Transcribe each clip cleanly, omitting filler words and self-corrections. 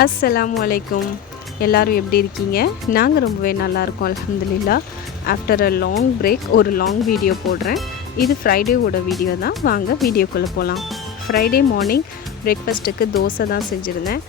அஸ்ஸலாமு அலைக்கும். எல்லோரும் எப்படி இருக்கீங்க? நாங்கள் ரொம்பவே நல்லாயிருக்கோம் அல்ஹம்துலில்லாஹ். ஆஃப்டர் அ லாங் பிரேக் ஒரு லாங் வீடியோ போடுறேன். இது ஃப்ரைடேவோட வீடியோ தான். வாங்க வீடியோக்குள்ளே போகலாம். ஃப்ரைடே மார்னிங் பிரேக்ஃபாஸ்ட்டுக்கு தோசை தான் செஞ்சுருந்தேன்.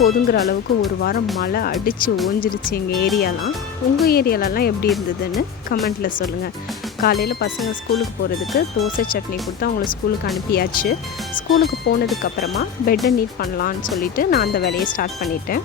போதுங்கிற அளவுக்கு ஒரு வாரம் மழை அடித்து ஓஞ்சிருச்சு எங்கள் ஏரியாலாம். உங்கள் ஏரியாலலாம் எப்படி இருந்ததுன்னு கமெண்ட்டில் சொல்லுங்கள். காலையில் பசங்க ஸ்கூலுக்கு போகிறதுக்கு தோசை சட்னி கொடுத்து அவங்கள ஸ்கூலுக்கு அனுப்பியாச்சு. ஸ்கூலுக்கு போனதுக்கப்புறமா பெட்டை நீட் பண்ணலான்னு சொல்லிவிட்டு நான் அந்த வேலையை ஸ்டார்ட் பண்ணிட்டேன்.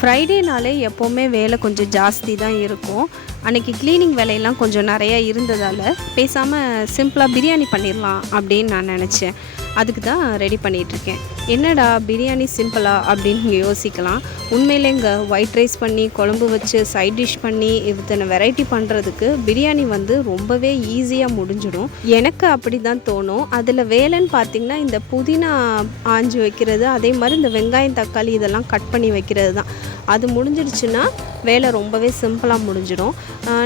ஃப்ரைடேனாலே எப்போவுமே வேலை கொஞ்சம் ஜாஸ்தி தான் இருக்கும். அன்றைக்கி க்ளீனிங் வேலையெல்லாம் கொஞ்சம் நிறையா இருந்ததால் பேசாமல் சிம்பிளாக பிரியாணி பண்ணிடலாம் அப்படின்னு நான் நினச்சேன். அதுக்கு தான் ரெடி பண்ணிகிட்ருக்கேன். என்னடா பிரியாணி சிம்பிளா அப்படின்னு நீங்கள் யோசிக்கலாம். உண்மையிலே இங்கே ஒயிட் ரைஸ் பண்ணி குழம்பு வச்சு சைட் டிஷ் பண்ணி இத்தனை வெரைட்டி பண்ணுறதுக்கு பிரியாணி ரொம்பவே ஈஸியாக முடிஞ்சிடும். எனக்கு அப்படி தான் தோணும். அதில் வேலைன்னு பார்த்திங்கன்னா இந்த புதினா ஆஞ்சு வைக்கிறது, அதே மாதிரி இந்த வெங்காயம் தக்காளி இதெல்லாம் கட் பண்ணி வைக்கிறது தான். அது முடிஞ்சிடுச்சுன்னா வேலை ரொம்பவே சிம்பிளாக முடிஞ்சிடும்.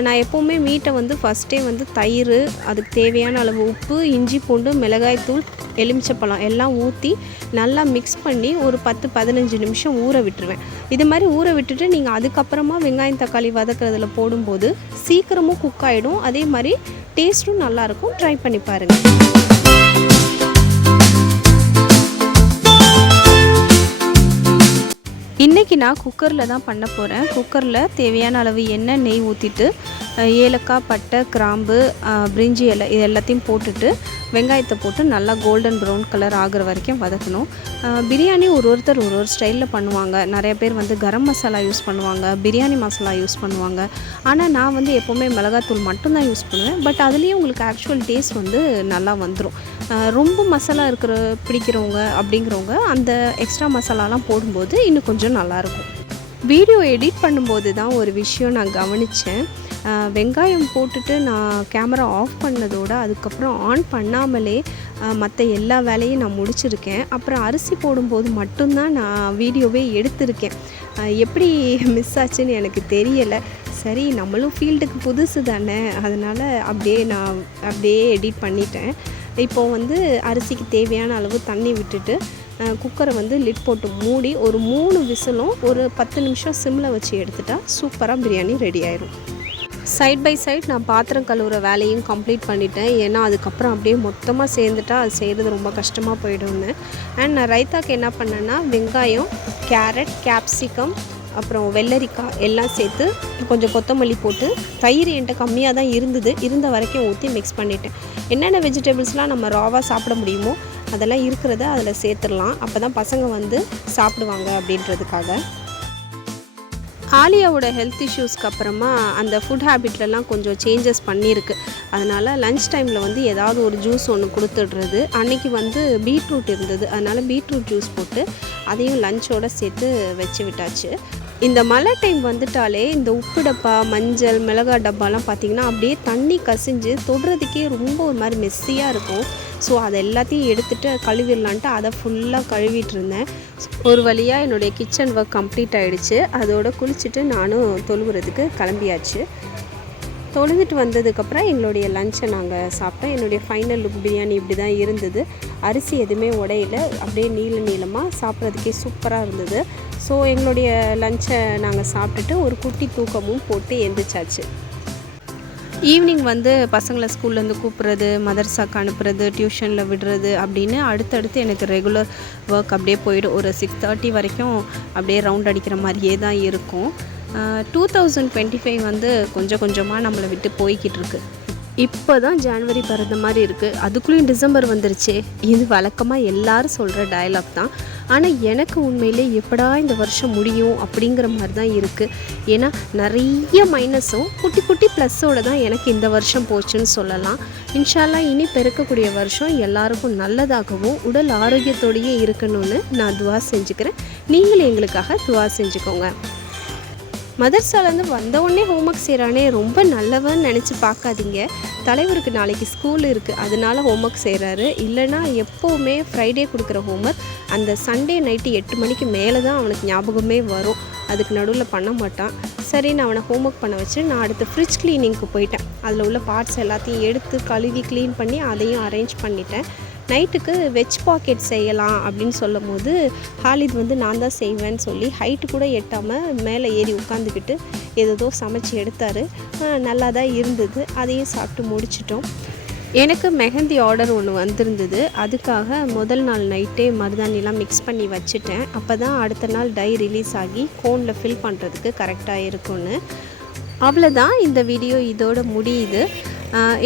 நான் எப்போவுமே மீட்டை ஃபஸ்ட்டே தயிர், அதுக்கு தேவையான அளவு உப்பு, இஞ்சி பூண்டு, மிளகாய்த்தூள், எலுமிச்சப்பழம் எல்லாம் ஊற்றி நல்லா மிக்ஸ் பண்ணி ஒரு 10-15 நிமிஷம் ஊற விட்டுருவேன். இது மாதிரி ஊற விட்டுட்டு நீங்கள் அதுக்கப்புறமா வெங்காயம் தக்காளி வதக்கிறதுல போடும்போது சீக்கிரமும் குக் ஆகிடும். அதே மாதிரி டேஸ்ட்டும் நல்லாயிருக்கும். ட்ரை பண்ணி பாருங்கள். இன்றைக்கி நான் குக்கரில் தான் பண்ண போகிறேன். குக்கரில் தேவையான அளவு எண்ணெய், நெய் ஊற்றிட்டு ஏலக்காய், பட்டை, கிராம்பு, பிரிஞ்சி இலை இது எல்லாத்தையும் போட்டுட்டு வெங்காயத்தை போட்டு நல்லா கோல்டன் ப்ரௌன் கலர் ஆகிற வரைக்கும் வதக்கணும். பிரியாணி ஒருத்தர் ஒரு ஸ்டைலில் பண்ணுவாங்க. நிறைய பேர் கரம் மசாலா யூஸ் பண்ணுவாங்க, பிரியாணி மசாலா யூஸ் பண்ணுவாங்க. ஆனால் நான் எப்போவுமே மிளகாத்தூள் மட்டும்தான் யூஸ் பண்ணுவேன். பட் அதுலேயும் உங்களுக்கு ஆக்சுவல் டேஸ்ட் நல்லா வந்துடும். ரொம்ப மசாலா பிடிக்கிறவங்க அப்படிங்கிறவங்க அந்த எக்ஸ்ட்ரா மசாலாலாம் போடும்போது இன்னும் கொஞ்சம் நல்லாயிருக்கும். வீடியோ எடிட் பண்ணும்போது தான் ஒரு விஷயம் நான் கவனித்தேன். வெங்காயம் போட்டுட்டு நான் கேமரா ஆஃப் பண்ணதோடு அதுக்கப்புறம் ஆன் பண்ணாமலே மற்ற எல்லா வேலையும் நான் முடிச்சிருக்கேன். அப்புறம் அரிசி போடும்போது மட்டும்தான் நான் வீடியோவே எடுத்திருக்கேன். எப்படி மிஸ் ஆச்சுன்னு எனக்கு தெரியலை. சரி, நம்மளும் ஃபீல்டுக்கு புதுசு தானே, அதனால் அப்படியே எடிட் பண்ணிட்டேன். இப்போது அரிசிக்கு தேவையான அளவு தண்ணி விட்டுட்டு குக்கரை லிட் போட்டு மூடி ஒரு 3 விசிலும் ஒரு 10 நிமிஷம் சிம்மில் வச்சு எடுத்துட்டா சூப்பராக பிரியாணி ரெடி ஆயிரும். சைட் பை சைட் நான் பாத்திரம் கழுவுற வேலையும் கம்ப்ளீட் பண்ணிட்டேன். ஏன்னா அதுக்கப்புறம் அப்படியே மொத்தமாக சேர்ந்துட்டா அது செய்கிறது ரொம்ப கஷ்டமாக போய்டும்னு. அண்ட் நான் ரைத்தாக்கு என்ன பண்ணேன்னா வெங்காயம், கேரட், கேப்சிகம், அப்புறம் வெள்ளரிக்காய் எல்லாம் சேர்த்து கொஞ்சம் கொத்தமல்லி போட்டு தயிர் என்கிட்ட கம்மியாக தான் இருந்த வரைக்கும் ஊற்றி மிக்ஸ் பண்ணிட்டேன். என்னென்ன வெஜிடபிள்ஸ்லாம் நம்ம ராவாக சாப்பிட முடியுமோ அதெல்லாம் இருக்கிறத அதில் சேர்த்துடலாம். அப்போ தான் பசங்க சாப்பிடுவாங்க அப்படின்றதுக்காக. ஆலியாவோட ஹெல்த் இஷ்யூஸ்க்கு அப்புறமா அந்த ஃபுட் ஹேபிட்லலாம் கொஞ்சம் சேஞ்சஸ் பண்ணியிருக்கு. அதனால் லன்ச் டைமில் ஏதாவது ஒரு ஜூஸ் ஒன்று கொடுத்துடுறது. அன்றைக்கி பீட்ரூட் இருந்தது, அதனால் பீட்ரூட் ஜூஸ் போட்டு அதையும் லஞ்சோடு சேர்த்து வச்சு விட்டாச்சு. இந்த மழை டைம் வந்துட்டாலே இந்த உப்பு டப்பா, மஞ்சள், மிளகாய் டப்பாலாம் பார்த்திங்கன்னா அப்படியே தண்ணி கசிஞ்சு தொடுறதுக்கே ரொம்ப ஒரு மாதிரி மெஸ்ஸியாக இருக்கும். ஸோ அதை எல்லாத்தையும் எடுத்துகிட்டு கழுவிடலான்ட்டு அதை ஃபுல்லாக கழுவிட்டு இருந்தேன். ஒரு வழியாக என்னுடைய கிச்சன் ஒர்க் கம்ப்ளீட் ஆகிடுச்சு. அதோடு குளிச்சுட்டு நானும் தொழுகிறதுக்கு கிளம்பியாச்சு. தொழுதுட்டு வந்ததுக்கப்புறம் எங்களுடைய லஞ்சை நாங்கள் சாப்பிட்டோம். என்னுடைய ஃபைனல் லுக் பிரியாணி இப்படி தான் இருந்தது. அரிசி எதுவுமே உடையில, அப்படியே நீளமாக சாப்பிட்றதுக்கே சூப்பராக இருந்தது. ஸோ எங்களுடைய லஞ்சை நாங்கள் சாப்பிட்டுட்டு ஒரு குட்டி தூக்கமும் போட்டு எழுந்திரிச்சாச்சு. ஈவினிங் பசங்களை ஸ்கூல்லேருந்து கூப்பிட்றது, மதர்சாக்கு அனுப்புறது, டியூஷனில் விடுறது அப்படின்னு அடுத்தடுத்து எனக்கு ரெகுலர் ஒர்க் அப்படியே போய்டும். ஒரு 6:30 வரைக்கும் அப்படியே ரவுண்ட் அடிக்கிற மாதிரியே தான் இருக்கும். 2025 கொஞ்சம் கொஞ்சமாக நம்மளை விட்டு போய்கிட்டு இருக்கு. இப்போ தான் ஜனவரி பிறந்த மாதிரி இருக்குது, அதுக்குள்ளேயும் டிசம்பர் வந்துருச்சே. இது வழக்கமாக எல்லோரும் சொல்கிற டயலாக் தான். ஆனால் எனக்கு உண்மையிலே எப்படா இந்த வருஷம் முடியும் அப்படிங்கிற மாதிரி தான் இருக்குது. ஏன்னா நிறைய மைனஸும் குட்டி குட்டி ப்ளஸ்ஸோடு தான் எனக்கு இந்த வருஷம் போச்சுன்னு சொல்லலாம். இன்ஷா அல்லாஹ் இனி பிறக்கக்கூடிய வருஷம் எல்லாருக்கும் நல்லதாகவும் உடல் ஆரோக்கியத்தோடையே இருக்கணும்னு நான் துவா செஞ்சுக்கிறேன். நீங்களும் எங்களுக்காக துவா செஞ்சுக்கோங்க. மதர்சாலேருந்து வந்தவுடனே ஹோம்ஒர்க் செய்கிறானே ரொம்ப நல்லவன்னு நினச்சி பார்க்காதீங்க. தலைவருக்கு நாளைக்கு ஸ்கூல் இருக்குது, அதனால ஹோம்ஒர்க் செய்கிறாரு. இல்லைனா எப்போவுமே ஃப்ரைடே கொடுக்குற ஹோம்ஒர்க் அந்த சண்டே நைட்டு 8 மணிக்கு மேலே தான் அவனுக்கு ஞாபகமே வரும். அதுக்கு நடுவில் பண்ண மாட்டான். சரி, நான் அவனை ஹோம்ஒர்க் பண்ண வச்சு நான் அடுத்து ஃப்ரிட்ஜ் க்ளீனிங்க்கு போயிட்டேன். அதில் உள்ள பார்ட்ஸ் எல்லாத்தையும் எடுத்து கழுவி க்ளீன் பண்ணி அதையும் அரேஞ்ச் பண்ணிட்டேன். நைட்டுக்கு வெஜ் பாக்கெட் செய்யலாம் அப்படின்னு சொல்லும் போது ஹாலித் வந்து நான் தான் செய்வேன்னு சொல்லி ஹைட்டு கூட எட்டாமல் மேலே ஏறி உட்காந்துக்கிட்டு ஏதோ சமைச்சு எடுத்தார். நல்லா தான் இருந்தது. அதையும் சாப்பிட்டு முடிச்சிட்டோம். எனக்கு மெஹந்தி ஆர்டர் ஒன்று வந்திருந்தது. அதுக்காக முதல் நாள் நைட்டே மருதாணிலாம் மிக்ஸ் பண்ணி வச்சுட்டேன். அப்போ தான் அடுத்த நாள் டை ரிலீஸ் ஆகி கோனில் ஃபில் பண்ணுறதுக்கு கரெக்டாக இருக்கும்னு. அவ்வளோதான், இந்த வீடியோ இதோட முடியுது.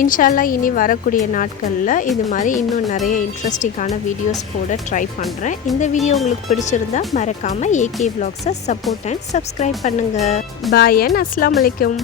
இன்ஷால்லா இனி வரக்கூடிய நாட்களில் இது மாதிரி இன்னும் நிறைய இன்ட்ரெஸ்டிங்கான வீடியோஸ் போட ட்ரை பண்ணுறேன். இந்த வீடியோ உங்களுக்கு பிடிச்சிருந்தா மறக்காமல் AK Vlogsஸை சப்போர்ட் அண்ட் சப்ஸ்கிரைப் பண்ணுங்கள். பாய் அண்ட் அஸ்ஸலாமு அலைக்கும்.